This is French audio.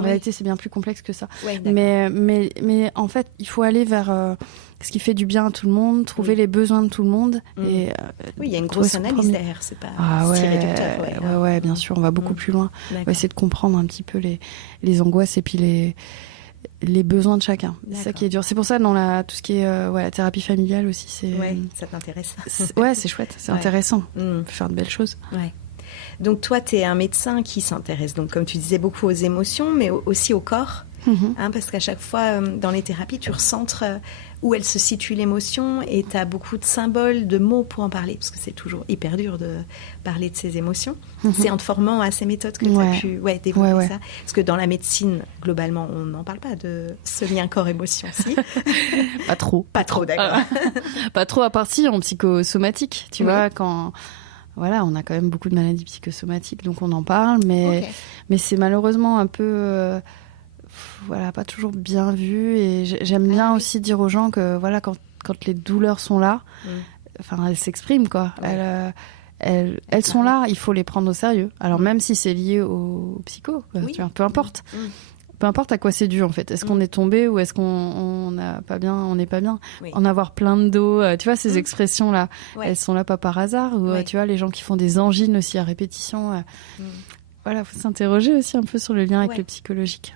En réalité, c'est bien plus complexe que ça. Ouais, Mais en fait, il faut aller vers ce qui fait du bien à tout le monde, trouver les besoins de tout le monde. Et, oui, il y a une grosse analyse derrière, c'est pas si réducteur. Ouais, bien sûr, on va beaucoup plus loin. On va essayer de comprendre un petit peu les angoisses et puis les besoins de chacun. C'est ça qui est dur. C'est pour ça, dans tout ce qui est la thérapie familiale aussi, c'est... Ouais, ça t'intéresse. C'est chouette, c'est intéressant. On peut faire de belles choses. Ouais. Donc toi, tu es un médecin qui s'intéresse, donc comme tu disais, beaucoup aux émotions, mais aussi au corps. Parce qu'à chaque fois, dans les thérapies, tu recentres où elle se situe l'émotion et tu as beaucoup de symboles, de mots pour en parler, parce que c'est toujours hyper dur de parler de ses émotions. C'est en te formant à ces méthodes que tu as pu développer ça. Parce que dans la médecine, globalement, on n'en parle pas de ce lien corps-émotion, si. Pas trop. Pas trop, d'accord. Pas trop, à partir en psychosomatique, tu vois, quand... Voilà, on a quand même beaucoup de maladies psychosomatiques, donc on en parle, mais c'est malheureusement un peu... pas toujours bien vu, et j'aime bien aussi dire aux gens que quand les douleurs sont là, elles s'expriment, quoi. Elles sont là, il faut les prendre au sérieux. Alors même si c'est lié au psycho, tu vois, peu importe. Peu importe à quoi c'est dû, en fait. Est-ce qu'on est tombé ou est-ce qu'on n'est pas bien? En avoir plein de dos, tu vois, ces expressions-là, elles sont là pas par hasard. Ou tu vois, les gens qui font des angines aussi à répétition. Voilà, faut s'interroger aussi un peu sur le lien avec le psychologique.